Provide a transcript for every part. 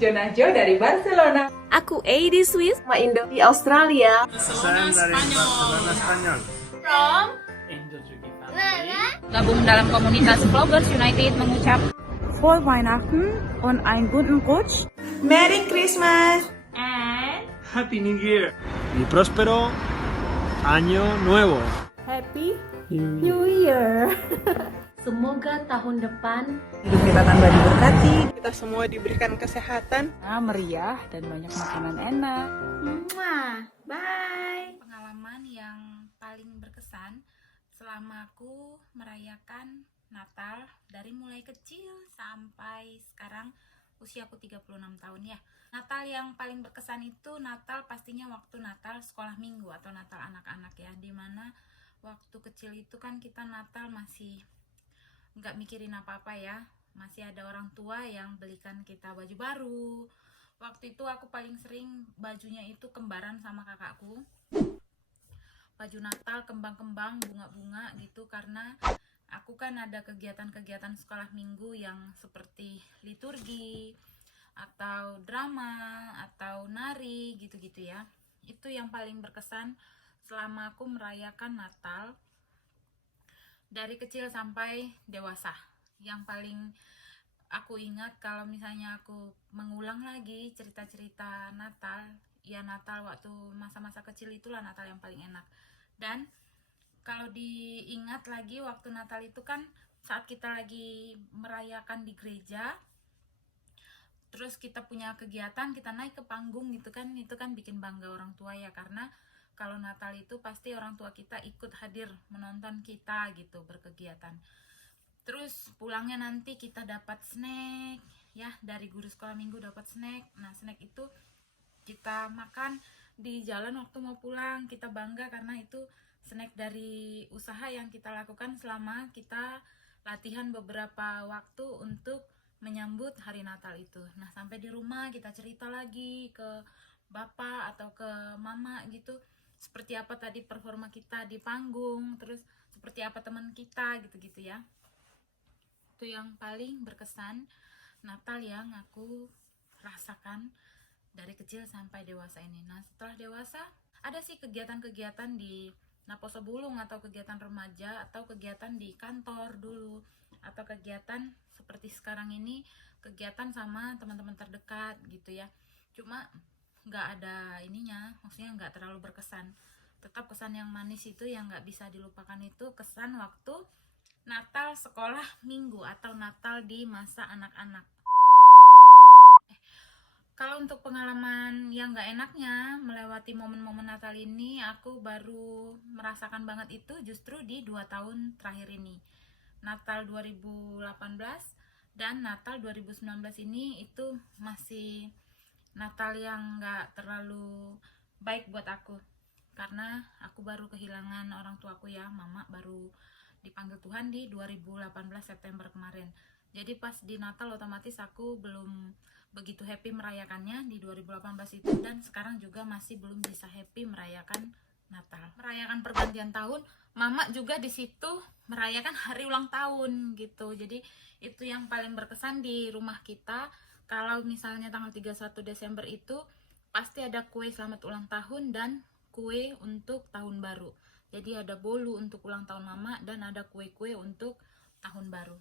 Jonajo dari Barcelona. Aku A di Swiss. Sama Indo di Australia. Saya dari Barcelona Spanyol. From Gabung dalam komunitas Vloggers United mengucap Frohe Weihnachten und einen guten Rutsch. Merry Christmas. and Happy New Year. Y próspero año nuevo. Happy New Year. Semoga tahun depan Hidup kita tambah diberkati. Kita semua diberikan kesehatan. Meriah dan banyak makanan enak. Bye. pengalaman yang paling berkesan selama aku merayakan Natal dari mulai kecil sampai sekarang usiaku 36 tahun ya. Natal yang paling berkesan itu Natal pastinya waktu Natal sekolah minggu atau Natal anak-anak ya, dimana waktu kecil itu kan kita Natal masih nggak mikirin apa-apa ya, masih ada orang tua yang belikan kita baju baru. Waktu itu aku paling sering bajunya itu kembaran sama kakakku, baju Natal kembang-kembang, bunga-bunga gitu, karena aku kan ada kegiatan-kegiatan sekolah minggu yang seperti liturgi atau drama atau nari gitu-gitu ya. Itu yang paling berkesan selama aku merayakan Natal dari kecil sampai dewasa. Yang paling aku ingat kalau misalnya aku mengulang lagi cerita-cerita Natal, ya Natal waktu masa-masa kecil itulah Natal yang paling enak. Dan kalau diingat lagi waktu Natal itu kan saat kita lagi merayakan di gereja, terus kita punya kegiatan, kita naik ke panggung gitu kan, itu kan bikin bangga orang tua ya, karena kalau Natal itu pasti orang tua kita ikut hadir menonton kita gitu berkegiatan. Terus pulangnya nanti kita dapat snack ya, dari guru sekolah minggu dapat snack. Nah, snack itu kita makan di jalan waktu mau pulang. Kita bangga karena itu snack dari usaha yang kita lakukan selama kita latihan beberapa waktu untuk menyambut hari Natal itu. Nah, sampai di rumah kita cerita lagi ke bapak atau ke mama gitu, seperti apa tadi performa kita di panggung, terus seperti apa teman kita gitu-gitu ya. Itu yang paling berkesan Natal yang aku rasakan dari kecil sampai dewasa ini. Nah, setelah dewasa ada sih kegiatan-kegiatan di Naposo Bulung atau kegiatan remaja atau kegiatan di kantor dulu, atau kegiatan seperti sekarang ini kegiatan sama teman-teman terdekat gitu ya. Cuma nggak ada ininya, maksudnya nggak terlalu berkesan. Tetap kesan yang manis itu yang nggak bisa dilupakan itu kesan waktu Natal sekolah minggu atau Natal di masa anak-anak. Kalau untuk pengalaman yang nggak enaknya melewati momen-momen Natal ini, aku baru merasakan banget itu justru di 2 tahun terakhir ini. Natal 2018 dan Natal 2019 ini itu masih Natal yang nggak terlalu baik buat aku, karena aku baru kehilangan orang tuaku ya, mama baru dipanggil Tuhan di 2018 September kemarin. Jadi pas di Natal otomatis aku belum begitu happy merayakannya di 2018 itu, dan sekarang juga masih belum bisa happy merayakan Natal. Merayakan pergantian tahun, mama juga di situ merayakan hari ulang tahun gitu. Jadi itu yang paling berkesan di rumah kita. Kalau misalnya tanggal 31 Desember itu pasti ada kue selamat ulang tahun dan kue untuk tahun baru. Jadi ada bolu untuk ulang tahun mama dan ada kue-kue untuk tahun baru.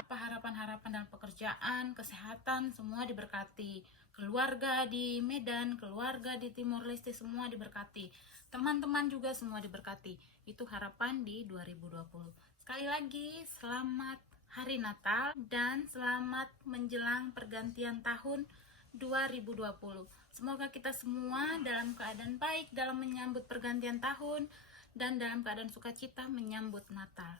Apa harapan-harapan dalam pekerjaan, kesehatan, semua diberkati. Keluarga di Medan, keluarga di Timor Leste semua diberkati. Teman-teman juga semua diberkati. Itu harapan di 2020. Sekali lagi, selamat Hari Natal dan selamat menjelang pergantian tahun 2020. Semoga kita semua dalam keadaan baik dalam menyambut pergantian tahun dan dalam keadaan sukacita menyambut Natal.